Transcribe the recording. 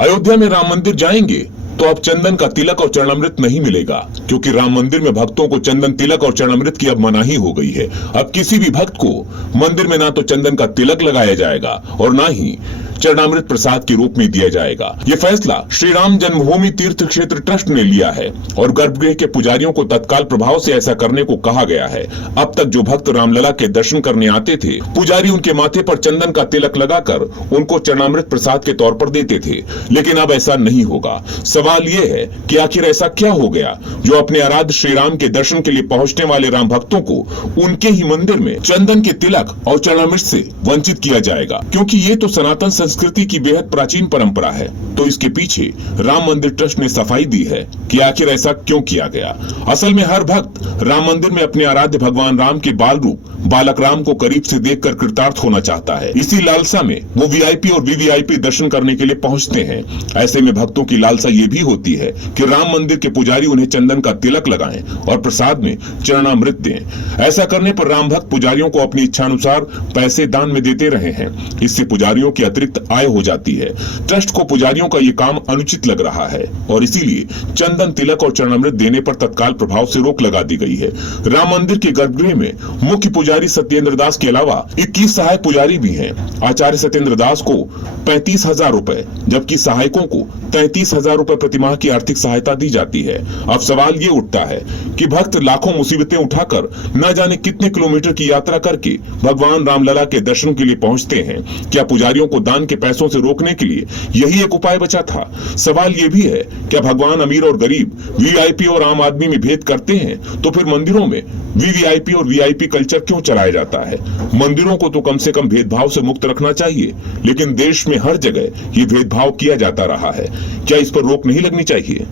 अयोध्या में राम मंदिर जाएंगे तो अब चंदन का तिलक और चरणामृत नहीं मिलेगा, क्योंकि राम मंदिर में भक्तों को चंदन तिलक और चरणामृत की अब मनाही हो गई है। अब किसी भी भक्त को मंदिर में ना तो चंदन का तिलक लगाया जाएगा और ना ही चरणामृत प्रसाद के रूप में दिया जाएगा। ये फैसला श्री राम जन्मभूमि तीर्थ क्षेत्र ट्रस्ट ने लिया है और गर्भगृह के पुजारियों को तत्काल प्रभाव से ऐसा करने को कहा गया है। अब तक जो भक्त रामलला के दर्शन करने आते थे, पुजारी उनके माथे पर चंदन का तिलक लगाकर उनको चरणामृत प्रसाद के तौर पर देते थे, लेकिन अब ऐसा नहीं होगा। सवाल ये है कि आखिर ऐसा क्या हो गया जो अपने आराध्य श्री राम के दर्शन के लिए पहुंचने वाले राम भक्तों को उनके ही मंदिर में चंदन के तिलक और चरणामृत से वंचित किया जाएगा, क्योंकि ये तो सनातन संस्कृति की बेहद प्राचीन परंपरा है। तो इसके पीछे राम मंदिर ट्रस्ट ने सफाई दी है कि आखिर ऐसा क्यों किया गया। असल में हर भक्त राम मंदिर में अपने आराध्य भगवान राम के बाल रूप बालक राम को करीब से देखकर कृतार्थ होना चाहता है। इसी लालसा में वो वीआईपी और वीवीआईपी दर्शन करने के लिए पहुंचते हैं। ऐसे में भक्तों की लालसा ये भी होती है कि राम मंदिर के पुजारी उन्हें चंदन का तिलक लगाएं और प्रसाद में चरणामृत दें। ऐसा करने पर राम भक्त पुजारियों को अपनी इच्छानुसार पैसे दान में देते रहे हैं। इससे पुजारियों की अतिरिक्त आय हो जाती है। ट्रस्ट को पुजारियों का ये काम अनुचित लग रहा है और इसीलिए चंदन तिलक और चरणामृत देने पर तत्काल प्रभाव से रोक लगा दी गई है। राम मंदिर के गर्भगृह में मुख्य पुजारी सत्येंद्र दास के अलावा 21 सहायक पुजारी भी हैं। आचार्य सत्येंद्र दास को 35,000 रुपए जबकि सहायकों को 33,000 रुपए प्रतिमाह की आर्थिक सहायता दी जाती है। अब सवाल ये उठता है कि भक्त लाखों मुसीबतें उठाकर न जाने कितने किलोमीटर की यात्रा करके भगवान रामलला के दर्शन के लिए पहुंचते हैं। क्या पुजारियों को दान के पैसों से रोकने के लिए यही एक उपाय बचा था? सवाल ये भी है, क्या भगवान अमीर और गरीब, वीआईपी और आम आदमी में भेद करते हैं? तो फिर मंदिरों में वीवीआईपी और वीआईपी कल्चर क्यों चलाया जाता है? मंदिरों को तो कम से कम भेदभाव से मुक्त रखना चाहिए, लेकिन देश में हर जगह ये भेदभाव किया जाता रहा है। क्या इस पर रोक नहीं लगनी चाहिए?